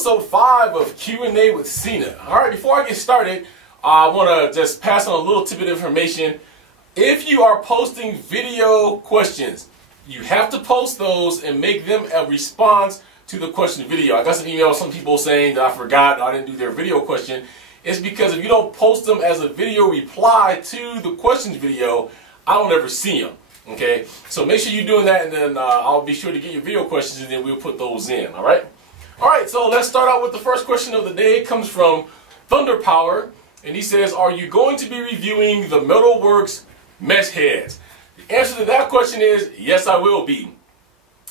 episode 5 of Q&A with Cena. Alright, before I get started, I want to just pass on a little tidbit of information. If you are posting video questions, you have to post those and make them a response to the question video. I got some emails, some people saying that I forgot, I didn't do their video question. It's because if you don't post them as a video reply to the questions video, I don't ever see them. Okay, so make sure you're doing that, and then I'll be sure to get your video questions, and then we'll put those in. All right. So let's start out with the first question of the day. It comes from ThunderPower, and he says, "Are you going to be reviewing the MetalWorkz mesh heads?" The answer to that question is yes, I will be.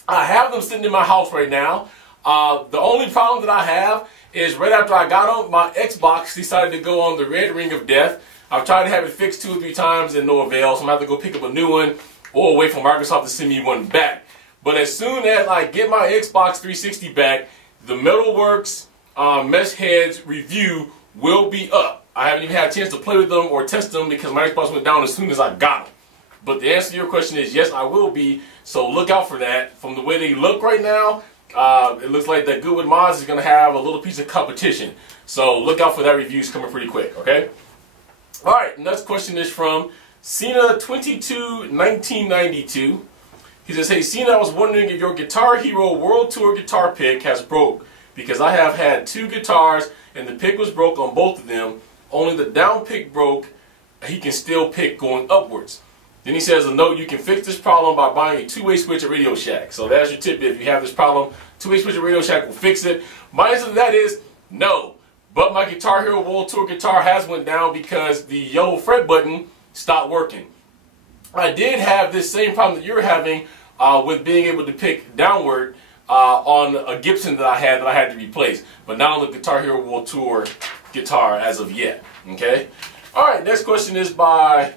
I have them sitting in my house right now. The only problem that I have is right after I got on my Xbox, decided to go on the red ring of death. I've tried to have it fixed 2 or 3 times and no avail, so I'm going to have to go pick up a new one or wait for Microsoft to send me one back. But as soon as I get my Xbox 360 back, the MetalWorkz mesh heads review will be up. I haven't even had a chance to play with them or test them because my Xbox went down as soon as I got them. But the answer to your question is yes, I will be, so look out for that. From the way they look right now, it looks like that GHWT Mods is going to have a little piece of competition. So look out for that review. It's coming pretty quick, okay? Alright, next question is from Cena 1992. He says, "Hey Cena, I was wondering if your Guitar Hero World Tour guitar pick has broke, because I have had 2 guitars and the pick was broke on both of them. Only the down pick broke. He can still pick going upwards." Then he says, "A note, you can fix this problem by buying a 2-way switch at Radio Shack." So that's your tip. If you have this problem, 2-way switch at Radio Shack will fix it. My answer to that is no. But my Guitar Hero World Tour guitar has went down because the yellow fret button stopped working. I did have this same problem that you're having with being able to pick downward on a Gibson that I had to replace, but not on the Guitar Hero World Tour guitar as of yet. Okay. All right. Next question is by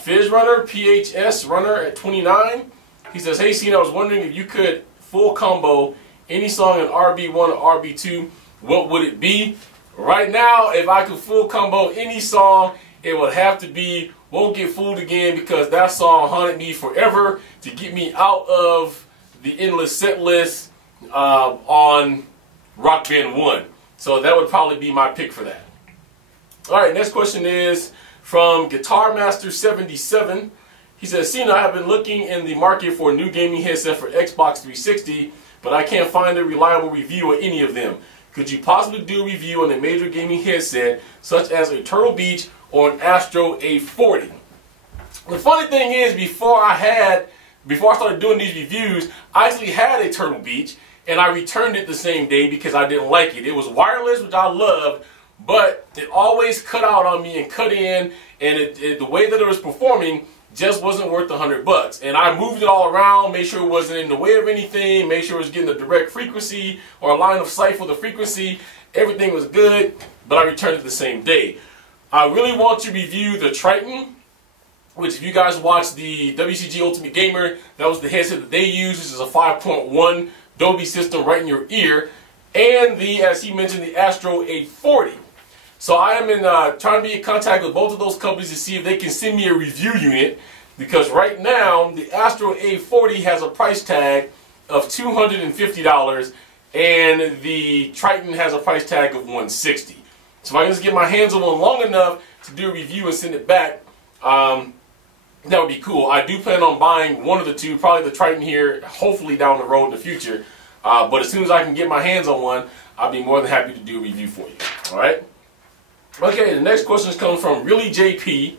Fizz Runner, PHS Runner at 29. He says, "Hey Cena, I was wondering if you could full combo any song in RB1 or RB2, what would it be?" Right now, if I could full combo any song, it would have to be "Won't Get Fooled Again," because that song haunted me forever to get me out of the endless set list on Rock Band 1. So that would probably be my pick for that. Alright, next question is from Guitar Master 77. He says, "Cena, I have been looking in the market for a new gaming headset for Xbox 360, but I can't find a reliable review of any of them. Could you possibly do a review on a major gaming headset such as a Turtle Beach or an Astro A40? The funny thing is, before I started doing these reviews, I actually had a Turtle Beach, and I returned it the same day because I didn't like it. It was wireless, which I loved, but it always cut out on me and cut in, and the way that it was performing just wasn't worth $100. And I moved it all around, made sure it wasn't in the way of anything, made sure it was getting a direct frequency or a line of sight for the frequency. Everything was good, but I returned it the same day. I really want to review the Triton, which if you guys watched the WCG Ultimate Gamer, that was the headset that they use, which is a 5.1 Dolby system right in your ear, and as he mentioned, the Astro A40. So I am trying to be in contact with both of those companies to see if they can send me a review unit, because right now the Astro A40 has a price tag of $250 and the Triton has a price tag of $160. So if I can just get my hands on one long enough to do a review and send it back, that would be cool. I do plan on buying one of the two, probably the Triton here, hopefully down the road in the future. But as soon as I can get my hands on one, I'll be more than happy to do a review for you. All right? Okay, the next question is coming from ReallyJP.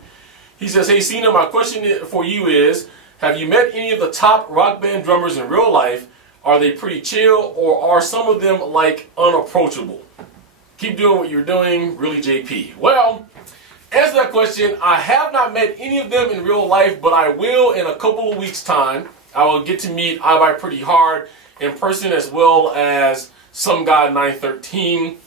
He says, "Hey Cena, my question for you is, have you met any of the top rock band drummers in real life? Are they pretty chill, or are some of them like unapproachable? Keep doing what you're doing, ReallyJP." Well, answer that question, I have not met any of them in real life, but I will in a couple of weeks' time. I will get to meet I Buy Pretty Hard in person, as well as Some Guy 913.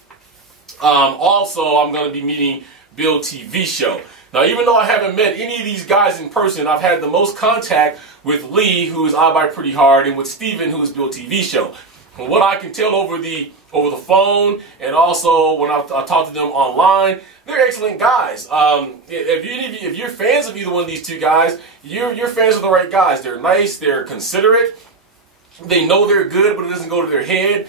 Also, I'm going to be meeting Bill TV Show. Now, even though I haven't met any of these guys in person, I've had the most contact with Lee, who is I Buy Pretty Hard, and with Steven, who is Bill TV Show. From what I can tell over the phone, and also when I talk to them online, they're excellent guys. If you're fans of either one of these two guys, you're fans of the right guys. They're nice, they're considerate, they know they're good, but it doesn't go to their head.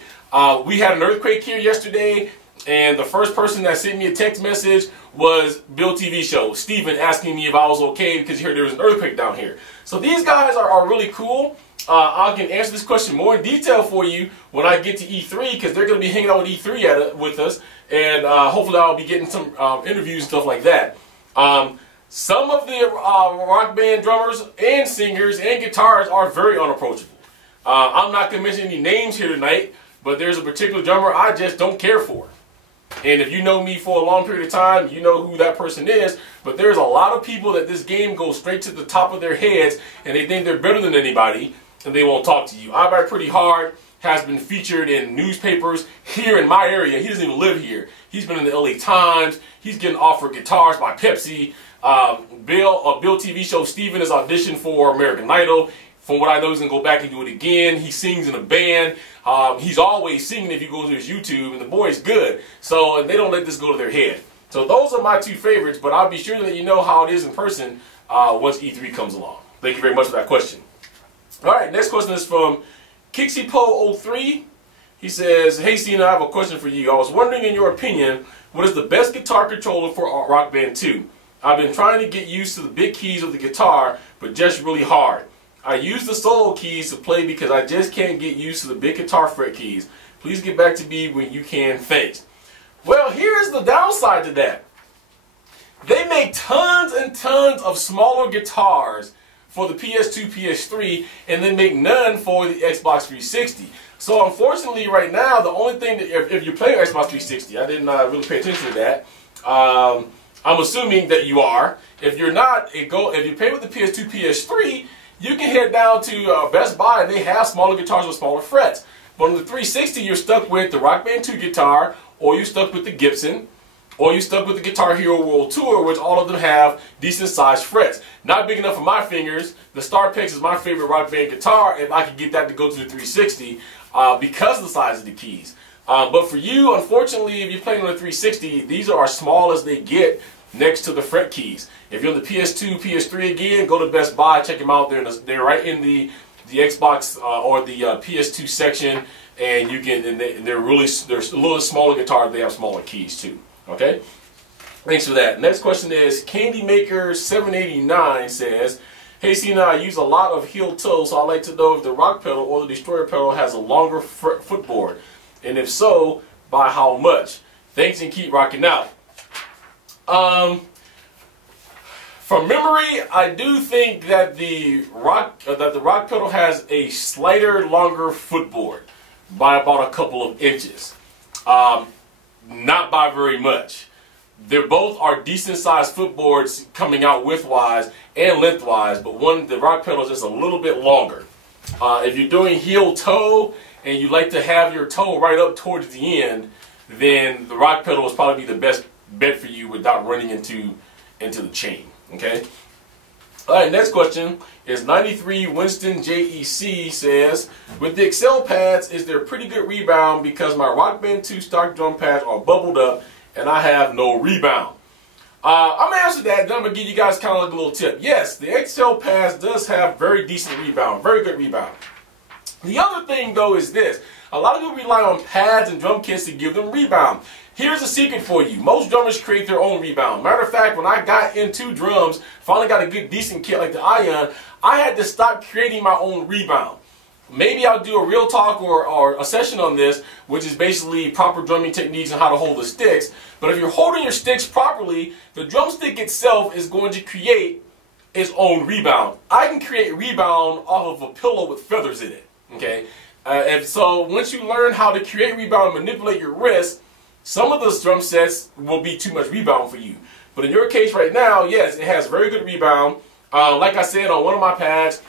We had an earthquake here yesterday, and the first person that sent me a text message was Bill TV Show, Steven, asking me if I was okay because he heard there was an earthquake down here. So these guys are really cool. I can answer this question more in detail for you when I get to E3, because they're going to be hanging out with E3 with us, and hopefully I'll be getting some interviews and stuff like that. Some of the rock band drummers and singers and guitarists are very unapproachable. I'm not going to mention any names here tonight, but there's a particular drummer I just don't care for. And if you know me for a long period of time, you know who that person is. But there's a lot of people that this game goes straight to the top of their heads, and they think they're better than anybody, and they won't talk to you. I Ride Pretty Hard has been featured in newspapers here in my area. He doesn't even live here. He's been in the LA Times. He's getting offered guitars by Pepsi. Bill TV Show, Steven, is auditioned for American Idol. From what I know, he's going to go back and do it again. He sings in a band. He's always singing if you go to his YouTube, and the boy's good. So, and they don't let this go to their head. So those are my two favorites, but I'll be sure to let you know how it is in person once E3 comes along. Thank you very much for that question. All right, next question is from KixiePo03. He says, hey Cena, I have a question for you. I was wondering, in your opinion, what is the best guitar controller for Rock Band 2? I've been trying to get used to the big keys of the guitar, but just really hard. I use the solo keys to play because I just can't get used to the big guitar fret keys. Please get back to me when you can. Thanks. Well, here's the downside to that. They make tons and tons of smaller guitars for the PS2, PS3, and they make none for the Xbox 360. So unfortunately right now, the only thing that, if you're playing Xbox 360, I didn't really pay attention to that. I'm assuming that you are. If you're not, if you play with the PS2, PS3, you can head down to Best Buy, and they have smaller guitars with smaller frets. But on the 360, you're stuck with the Rock Band 2 guitar, or you're stuck with the Gibson, or you're stuck with the Guitar Hero World Tour, which all of them have decent sized frets. Not big enough for my fingers. The Starpex is my favorite Rock Band guitar, if I could get that to go to the 360 because of the size of the keys. But for you, unfortunately, if you're playing on the 360, these are as small as they get next to the fret keys. If you're on the PS2, PS3 again, go to Best Buy, check them out. They're right in the Xbox or the PS2 section, and you can. They're a little smaller guitar. They have smaller keys too. Okay. Thanks for that. Next question is CandyMaker789 says, "Hey Cena, I use a lot of heel toe, so I'd like to know if the rock pedal or the destroyer pedal has a longer footboard, and if so, by how much? Thanks and keep rocking out." From memory, I do think that the rock pedal has a slighter, longer footboard by about a couple of inches. Not by very much. They both are decent sized footboards coming out widthwise and lengthwise, but the rock pedal is just a little bit longer. If you're doing heel toe and you like to have your toe right up towards the end, then the rock pedal will probably be the best bet for you without running into the chain. Okay. All right. Next question is 93 Winston JEC says, with the Excel pads, is there pretty good rebound because my Rock Band 2 stock drum pads are bubbled up and I have no rebound? I'm gonna answer that. Then I'm gonna give you guys kind of like a little tip. Yes, the Excel pads does have very decent rebound, very good rebound. The other thing though is this: a lot of people rely on pads and drum kits to give them rebound. Here's a secret for you. Most drummers create their own rebound. Matter of fact, when I got into drums, finally got a good decent kit like the Ion, I had to stop creating my own rebound. Maybe I'll do a real talk or a session on this, which is basically proper drumming techniques and how to hold the sticks. But if you're holding your sticks properly, the drumstick itself is going to create its own rebound. I can create rebound off of a pillow with feathers in it. Okay, and so once you learn how to create rebound and manipulate your wrist, some of those drum sets will be too much rebound for you. But in your case right now, yes, it has very good rebound. Like I said, on one of my pads,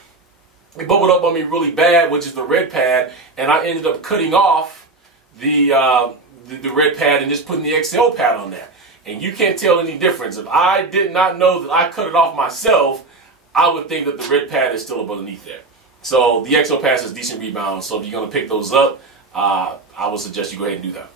it bubbled up on me really bad, which is the red pad, and I ended up cutting off the red pad and just putting the XL pad on there. And you can't tell any difference. If I did not know that I cut it off myself, I would think that the red pad is still underneath there. So the XL pad has decent rebound, so if you're going to pick those up, I would suggest you go ahead and do that.